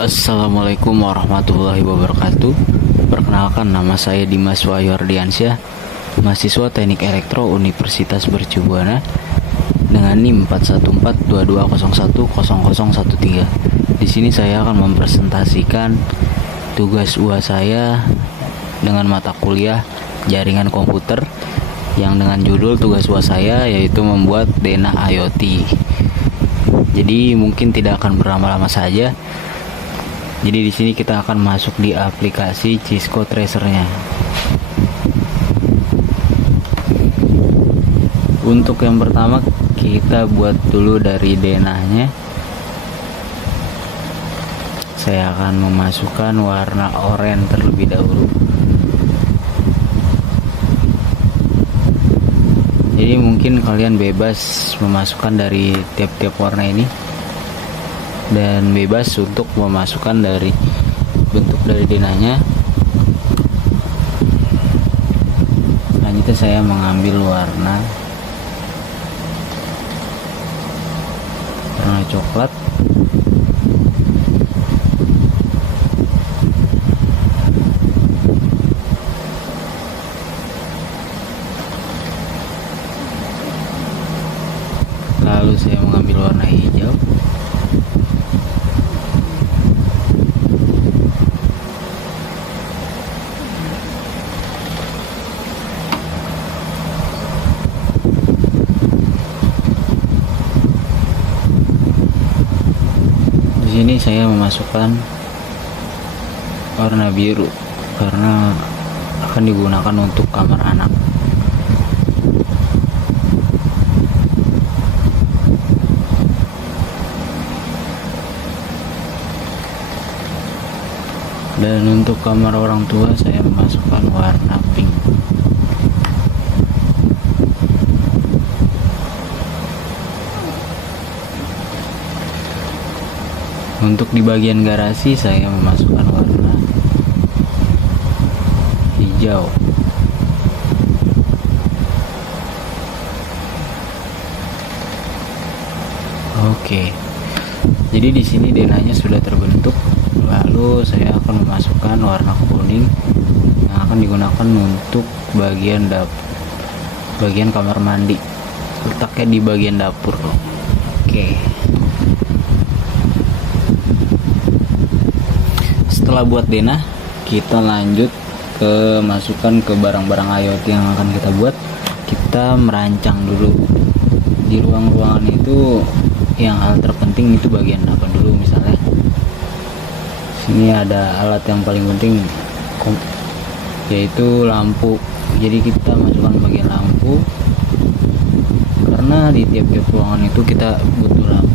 Assalamualaikum warahmatullahi wabarakatuh. Perkenalkan, nama saya Dimas Wahyu Ardiansyah, mahasiswa Teknik Elektro Universitas Mercubuana dengan NIM 41422010013. Di sini saya akan mempresentasikan tugas UAS saya dengan mata kuliah Jaringan Komputer yang dengan judul tugas UAS saya yaitu membuat denah IoT. Jadi mungkin tidak akan berlama-lama saja. Jadi di sini kita akan masuk di aplikasi Cisco Tracer-nya. Untuk yang pertama kita buat dulu dari denahnya. Saya akan memasukkan warna oranye terlebih dahulu. Jadi mungkin kalian bebas memasukkan dari tiap-tiap warna ini dan bebas untuk memasukkan dari bentuk dari denahnya. Selanjutnya saya mengambil warna coklat. Lalu saya mengambil warna hijau. Di sini saya memasukkan warna biru karena akan digunakan untuk kamar anak. Dan untuk kamar orang tua saya memasukkan warna pink. Untuk di bagian garasi saya memasukkan warna hijau. Oke. Jadi di sini denahnya sudah terbentuk. Lalu saya akan memasukkan warna kuning yang akan digunakan untuk bagian kamar mandi. Letaknya di bagian dapur. Oke. Setelah buat denah, kita lanjut ke masukkan ke barang-barang IoT yang akan kita buat. Kita merancang dulu di ruang-ruangan itu. Yang hal terpenting itu bagian apa dulu? Misalnya sini ada alat yang paling penting yaitu lampu. Jadi kita masukkan bagian lampu karena di tiap-tiap ruangan itu kita butuh lampu.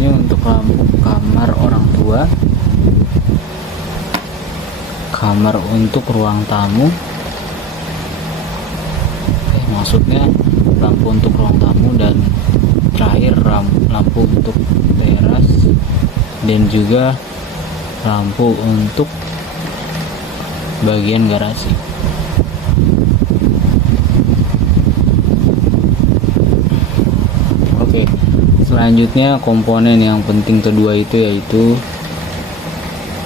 Untuk lampu kamar orang tua, kamar untuk ruang tamu, maksudnya lampu untuk ruang tamu, dan terakhir lampu untuk teras dan juga lampu untuk bagian garasi. Oke. Selanjutnya komponen yang penting kedua itu yaitu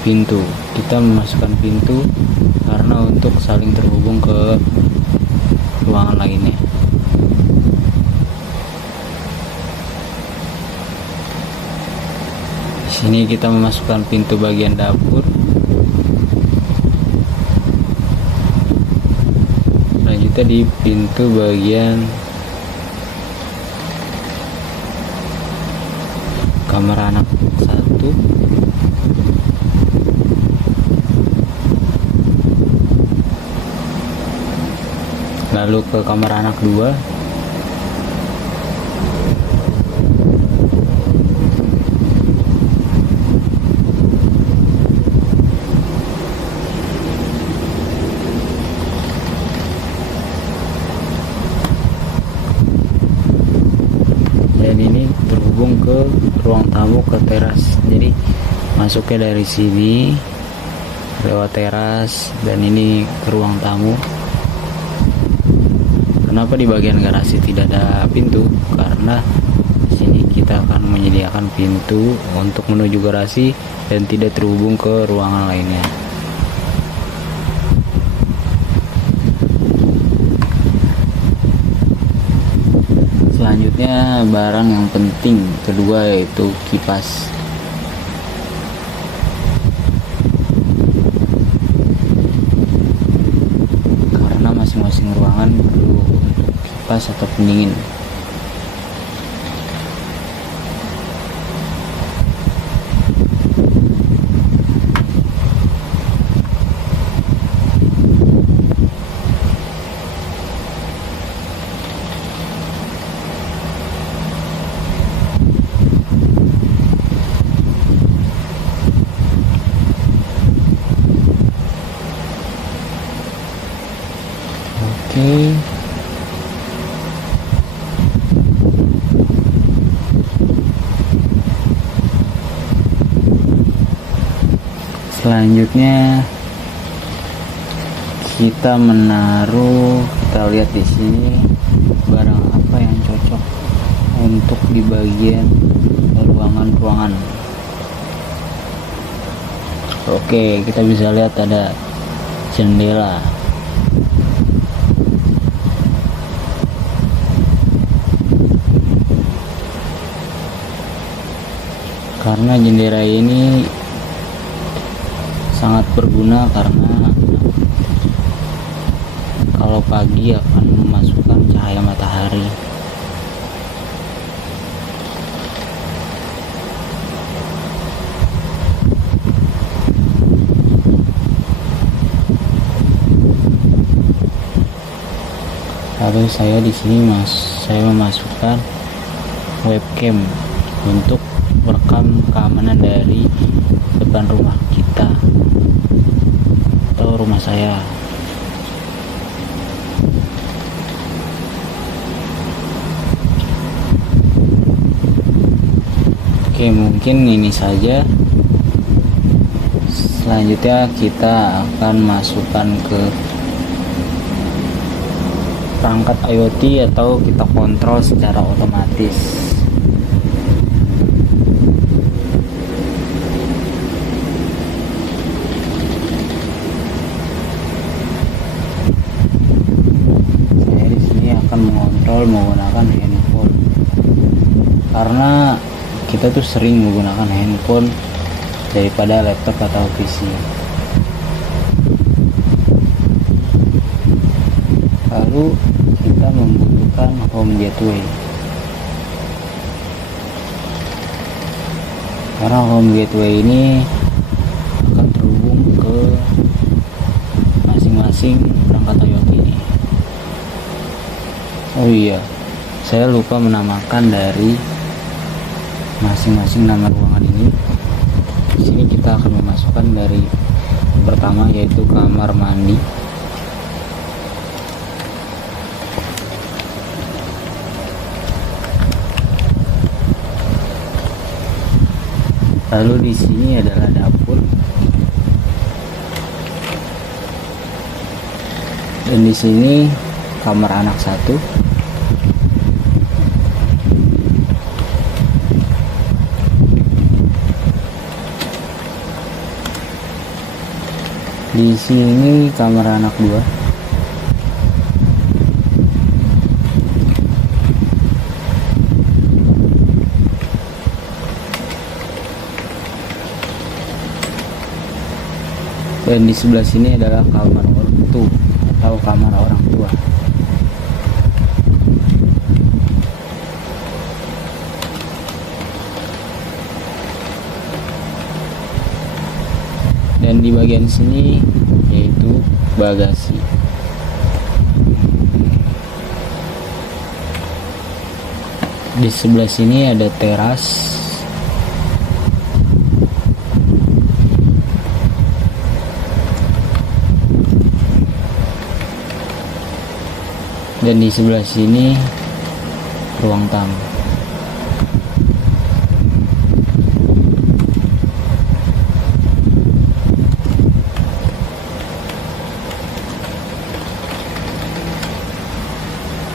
pintu. Kita memasukkan pintu karena untuk saling terhubung ke ruangan lainnya. Di sini kita memasukkan pintu bagian dapur. Selanjutnya di pintu bagian kamar anak 1, lalu ke kamar anak 2, dan ini terhubung ke ruang tamu, ke teras. Jadi masuknya dari sini lewat teras dan ini ke ruang tamu. Kenapa di bagian garasi tidak ada pintu? Karena di sini kita akan menyediakan pintu untuk menuju garasi dan tidak terhubung ke ruangan lainnya. Selanjutnya barang yang penting kedua yaitu kipas. Karena masing-masing ruangan perlu kipas atau pendingin. Oke. Selanjutnya kita lihat di sini barang apa yang cocok untuk di bagian ruangan-ruangan. Oke, kita bisa lihat ada jendela. Karena jendela ini sangat berguna karena kalau pagi akan memasukkan cahaya matahari. Lalu saya di sini saya memasukkan webcam untuk merekam keamanan dari depan rumah kita atau rumah saya. Oke, mungkin ini saja. Selanjutnya kita akan masukkan ke perangkat IoT atau kita kontrol secara otomatis. Mengontrol menggunakan handphone karena kita tuh sering menggunakan handphone daripada laptop atau PC. Lalu kita membutuhkan home gateway karena home gateway ini akan terhubung ke masing-masing perangkat IoT ini. Oh iya, saya lupa menamakan dari masing-masing nama ruangan ini. Di sini kita akan memasukkan dari pertama yaitu kamar mandi. Lalu di sini adalah dapur. Dan di sini kamar anak satu. Di sini kamar anak 2. Dan di sebelah sini adalah kamar ortu atau kamar orang tua. Dan di bagian sini yaitu bagasi. Di sebelah sini ada teras. Dan di sebelah sini ruang tamu.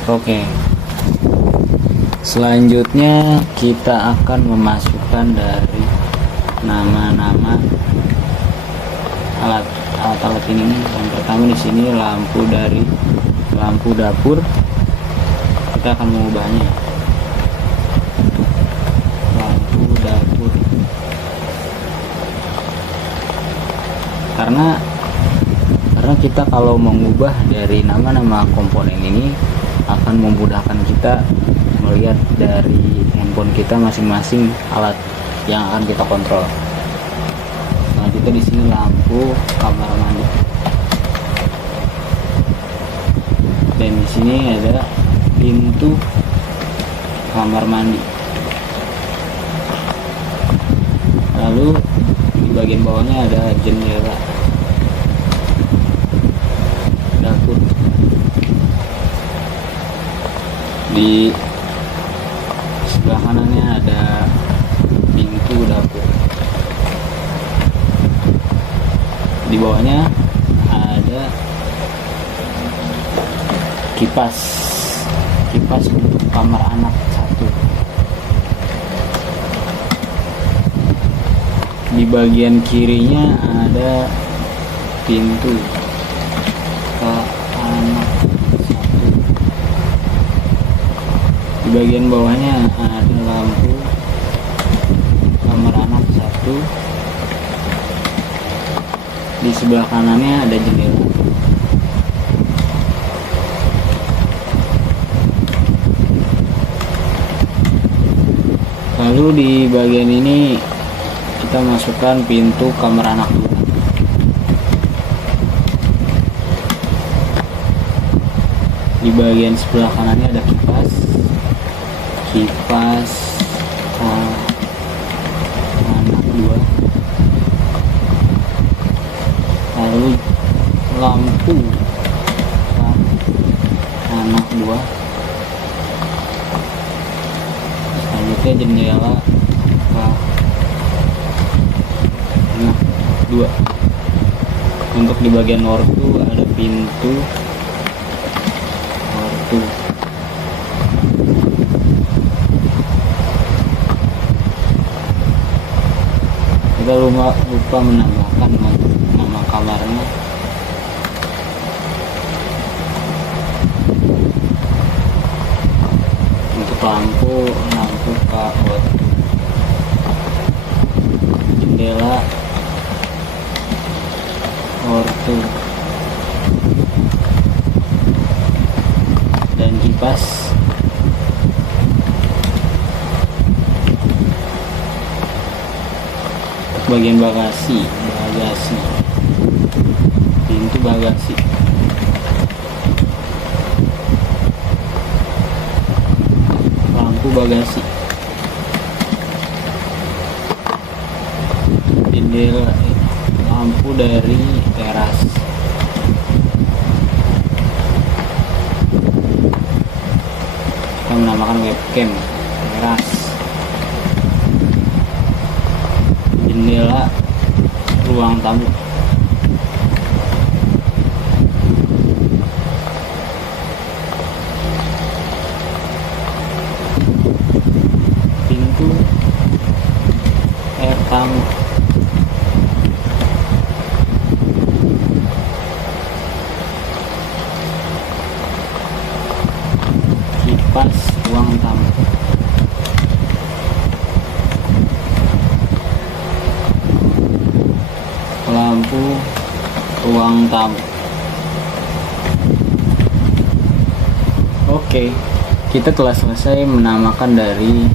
Oke, selanjutnya kita akan memasukkan dari nama-nama alat-alat ini. Yang pertama di sini lampu dari lampu dapur, kita akan mengubahnya lampu dapur, karena kita kalau mengubah dari nama-nama komponen ini akan memudahkan kita melihat dari handphone kita masing-masing alat yang akan kita kontrol. Selanjutnya di sini lampu kamar mandi, dan di sini ada pintu kamar mandi. Lalu di bagian bawahnya ada jendela dapur. Di sebelah kanannya ada pintu dapur. Di bawahnya ada kipas untuk kamar anak satu. Di bagian kirinya ada pintu ke anak satu. Di bagian bawahnya ada lampu kamar anak satu. Di sebelah kanannya ada jendela. Lalu di bagian ini kita masukkan pintu kamar anak dua. Di bagian sebelah kanannya ada kipas anak dua. Lalu lampu anak dua. Selanjutnya jendela anak dua. Untuk di bagian ortu ada pintu ortu. Kita lupa menambahkan nama kamarnya. Untuk lampu KO, jendela ortu, dan kipas bagian bagasi, pintu bagasi. Lampu bagasi, jendela, lampu dari teras. Kita menamakan webcam teras. Jendela ruang tamu. Pintu air tamu. Kipas ruang tamu. Lampu ruang tamu. Oke, kita telah selesai menamakan dari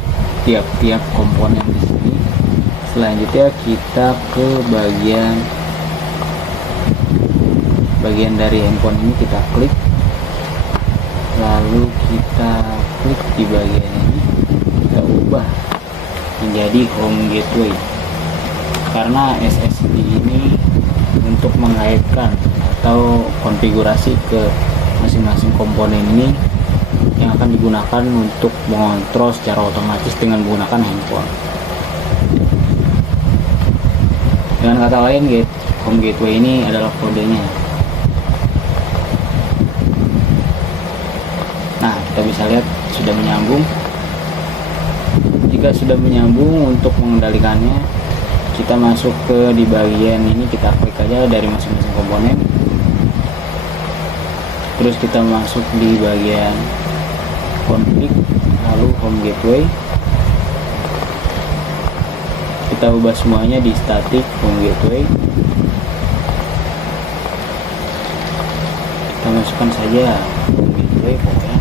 tiap-tiap komponen di sini. Selanjutnya kita ke bagian dari handphone ini, kita klik. Lalu kita klik di bagian ini, kita ubah menjadi home gateway. Karena SSD ini untuk mengaitkan atau konfigurasi ke masing-masing komponen ini yang akan digunakan untuk mengontrol secara otomatis dengan menggunakan handphone. Dengan kata lain, home gateway ini adalah kodenya. Nah, kita bisa lihat sudah menyambung. Jika sudah menyambung, untuk mengendalikannya kita masuk ke di bagian ini, kita klik aja dari masing-masing komponen, terus kita masuk di bagian config, lalu home gateway, kita ubah semuanya di static home gateway. Kita masukkan saja home gateway pokoknya.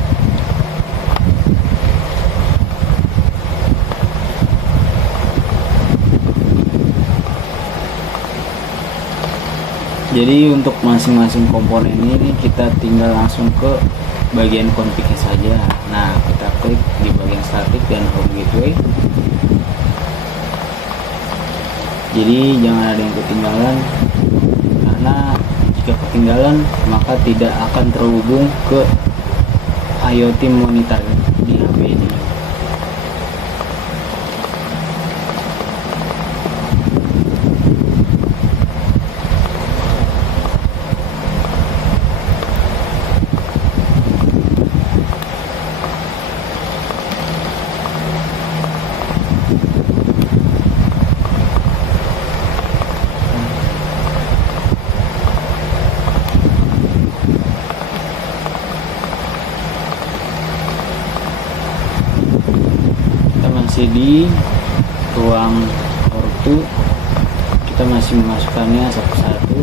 Jadi untuk masing-masing komponen ini kita tinggal langsung ke bagian config saja. Nah, kita klik di bagian static dan home gateway. Jadi jangan ada yang ketinggalan, karena jika ketinggalan maka tidak akan terhubung ke IoT monitor di HP ini. Masih di ruang ortu, kita masih memasukkannya satu-satu,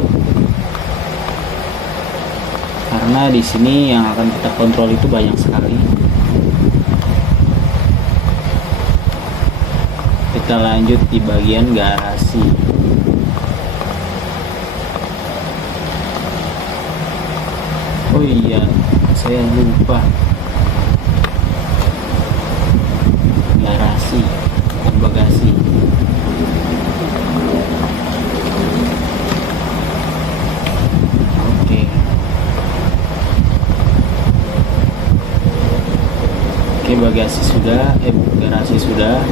karena di sini yang akan kita kontrol itu banyak sekali. Kita lanjut di bagian garasi. Oh iya, saya lupa. Garasi dan bagasi. Oke, bagasi sudah, garasi sudah,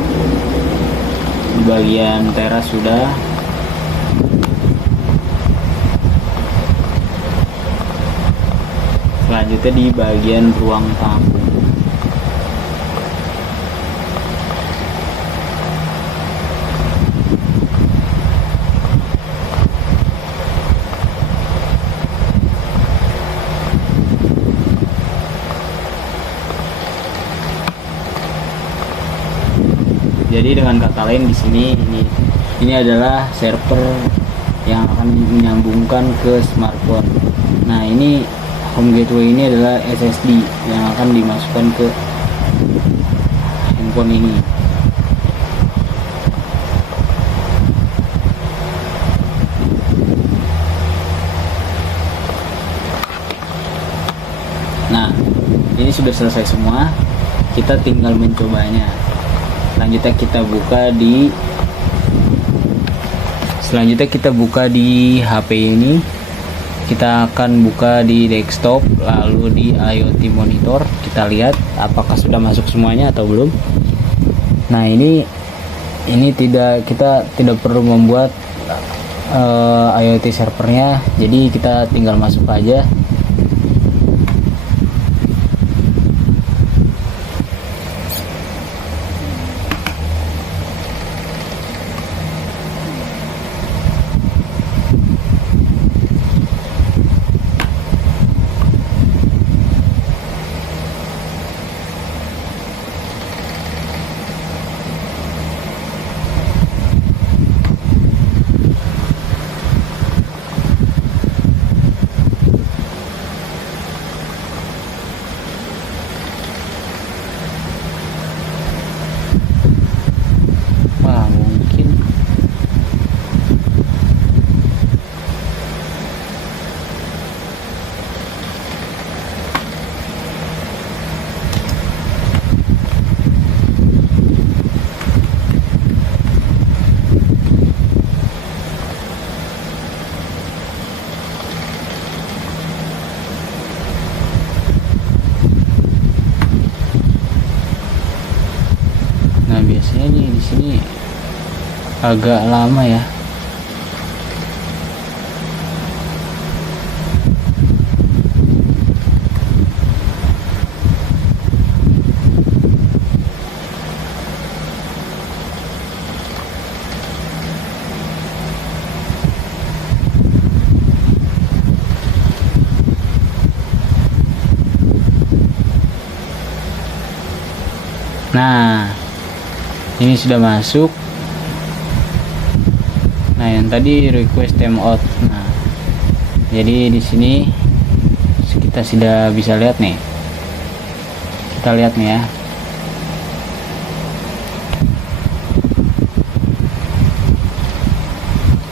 di bagian teras sudah. Selanjutnya di bagian ruang tamu. Jadi dengan kata lain di sini ini adalah server yang akan menyambungkan ke smartphone. Nah, ini home gateway ini adalah SSD yang akan dimasukkan ke handphone ini. Nah, ini sudah selesai semua. Kita tinggal mencobanya. Selanjutnya kita buka di HP ini. Kita akan buka di desktop, lalu di IoT monitor. Kita lihat apakah sudah masuk semuanya atau belum. Nah, ini kita tidak perlu membuat IoT servernya, jadi kita tinggal masuk aja. Biasanya di sini agak lama ya. Nah, ini sudah masuk. Nah, yang tadi request timeout. Nah, jadi di sini kita sudah bisa lihat nih. Kita lihat nih ya.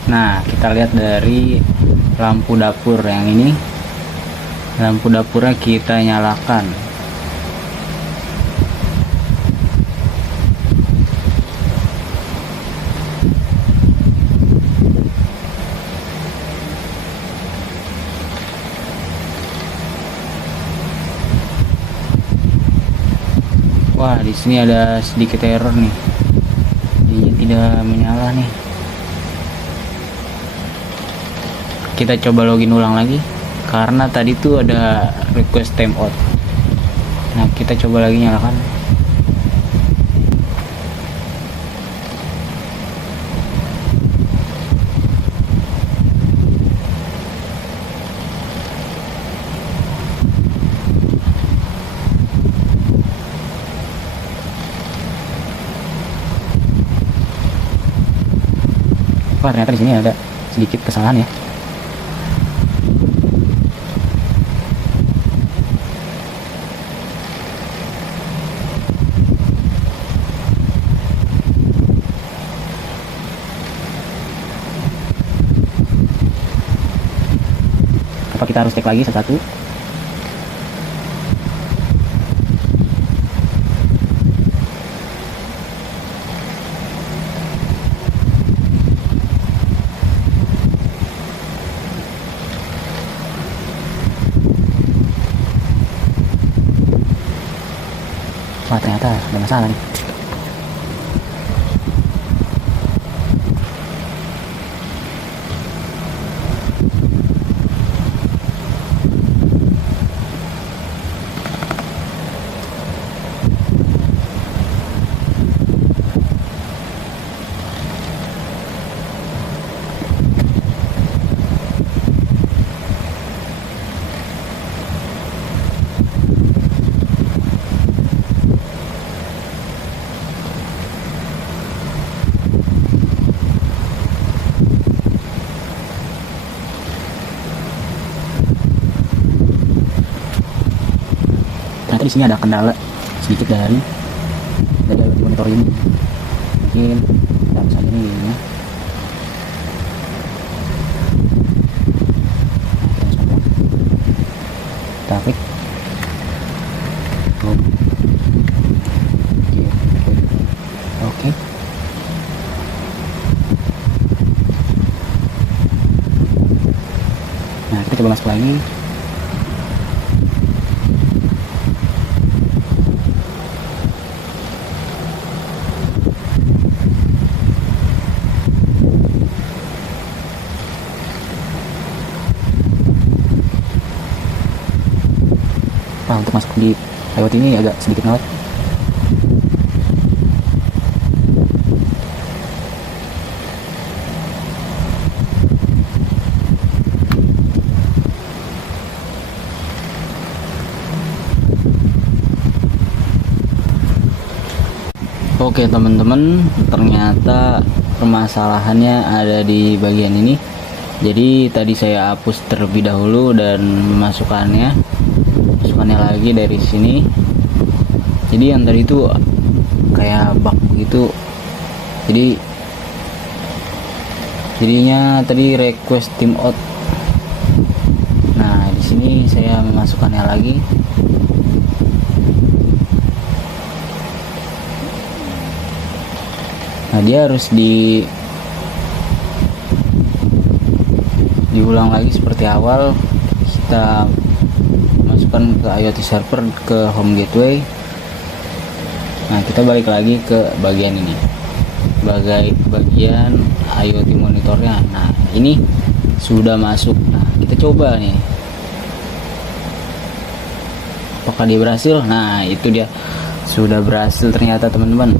Nah, kita lihat dari lampu dapur yang ini. Lampu dapurnya kita nyalakan. Wah, di sini ada sedikit error nih. Ini tidak menyala nih. Kita coba login ulang lagi karena tadi tuh ada request timeout. Nah, kita coba lagi nyalakan. Wah, ternyata di sini ada sedikit kesalahan ya. Apa kita harus cek lagi satu-satu? Wah, ternyata ada masalah nih. Ternyata di sini ada kendala sedikit dari monitor ini. Mungkin kita bisa ini ya. Kita klik. Oke. Nah, kita coba masuk lagi. Nah, untuk masuk di IoT ini agak sedikit ngelag. Oke teman-teman, ternyata permasalahannya ada di bagian ini. Jadi tadi saya hapus terlebih dahulu dan masukkannya lagi dari sini. Jadi yang tadi itu kayak bug gitu. Jadinya tadi request timeout. Nah, di sini saya memasukkannya lagi. Nah, dia harus diulang lagi seperti awal. Kita masukkan ke IoT server ke home gateway. Nah, kita balik lagi ke bagian ini, bagian IoT monitornya. Nah, ini sudah masuk. Nah, kita coba nih apakah dia berhasil. Nah, itu dia sudah berhasil ternyata teman-teman.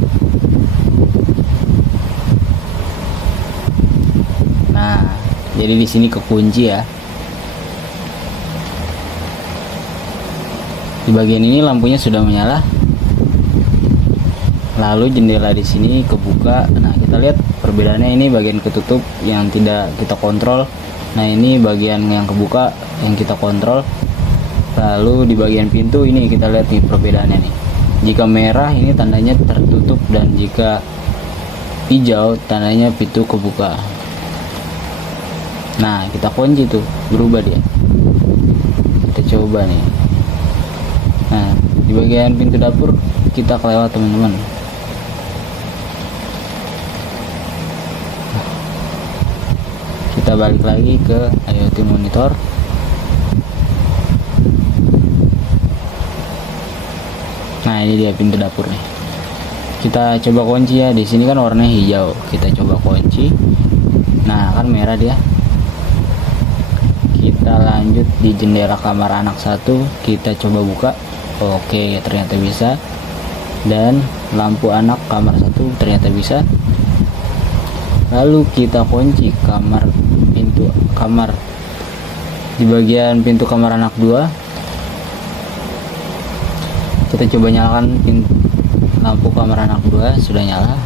Nah, jadi di sini kekunci ya. Di bagian ini lampunya sudah menyala. Lalu jendela di sini kebuka. Nah, kita lihat perbedaannya, ini bagian ketutup yang tidak kita kontrol. Nah, ini bagian yang kebuka yang kita kontrol. Lalu di bagian pintu ini kita lihat nih perbedaannya nih. Jika merah ini tandanya tertutup, dan jika hijau tandanya pintu kebuka. Nah, kita kunci tuh, berubah dia. Kita coba nih. Nah, di bagian pintu dapur kita kelewat teman-teman. Kita balik lagi ke IoT monitor. Nah, ini dia pintu dapur nih. Kita coba kunci ya. Di sini kan warnanya hijau. Kita coba kunci. Nah, kan merah dia. Kita lanjut di jendela kamar anak 1. Kita coba buka. Oke, ternyata bisa. Dan lampu anak kamar 1 ternyata bisa. Lalu kita kunci pintu kamar. Di bagian pintu kamar anak 2, kita coba nyalakan lampu kamar anak 2, sudah nyala.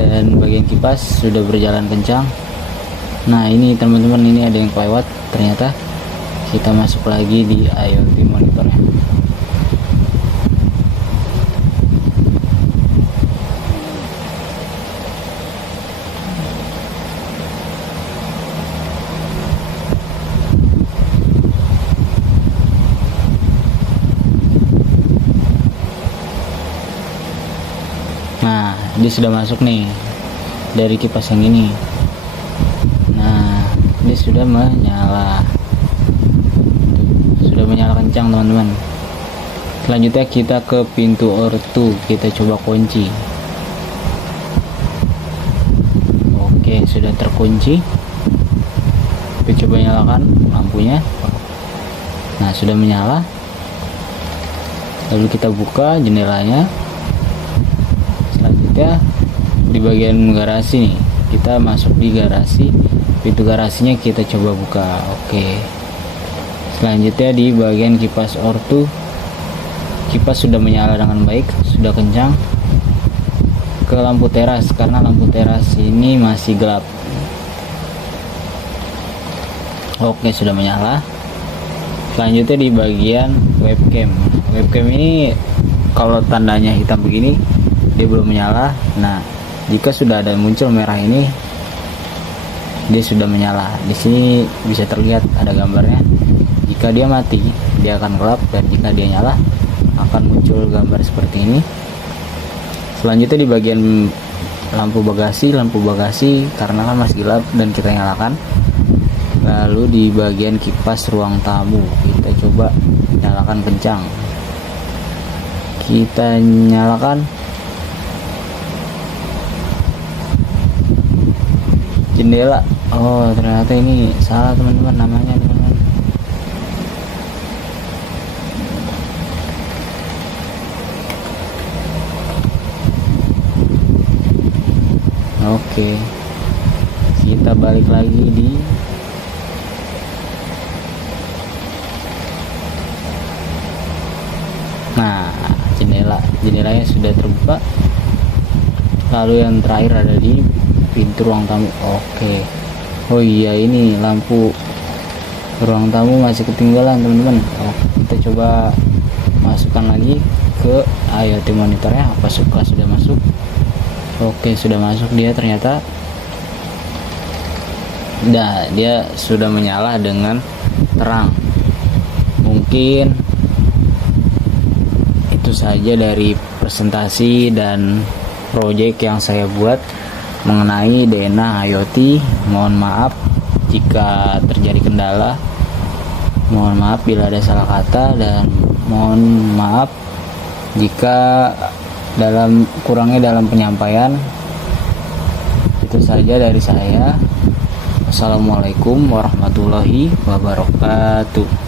Dan bagian kipas sudah berjalan kencang. Nah, ini teman-teman, ini ada yang kelewat ternyata. Kita masuk lagi di IoT monitornya. Nah, dia sudah masuk nih dari kipas yang ini. Nah, dia sudah menyala. Sudah menyala kencang teman-teman. Selanjutnya kita ke pintu ortu. Kita coba kunci. Oke, sudah terkunci. Kita coba nyalakan lampunya. Nah, sudah menyala. Lalu kita buka jendelanya. Selanjutnya di bagian garasi nih, kita masuk di garasi. Pintu garasinya kita coba buka. Oke. Selanjutnya di bagian kipas ortu, kipas sudah menyala dengan baik, sudah kencang. Ke lampu teras, karena lampu teras ini masih gelap. Oke, sudah menyala. Selanjutnya di bagian webcam. Webcam ini kalau tandanya hitam begini, dia belum menyala. Nah, jika sudah ada muncul merah ini, dia sudah menyala. Di sini bisa terlihat ada gambarnya. Jika dia mati, dia akan gelap, dan jika dia nyala, akan muncul gambar seperti ini. Selanjutnya di bagian lampu bagasi karena kan masih gelap dan kita nyalakan. Lalu di bagian kipas ruang tamu, kita coba nyalakan kencang. Kita nyalakan. Jendela, oh ternyata ini salah teman-teman namanya teman-teman. Oke, kita balik lagi di jendelanya sudah terbuka. Lalu yang terakhir ada di pintu ruang tamu. Oke. Oh iya, ini lampu ruang tamu masih ketinggalan teman-teman. Kita coba masukkan lagi ke IoT monitornya. Apa sudah masuk? Oke, sudah masuk dia ternyata. Nah, dia sudah menyala dengan terang. Mungkin itu saja dari presentasi dan project yang saya buat mengenai DNA IoT. Mohon maaf jika terjadi kendala, mohon maaf bila ada salah kata, dan mohon maaf jika kurangnya dalam penyampaian. Itu saja dari saya. Assalamualaikum warahmatullahi wabarakatuh.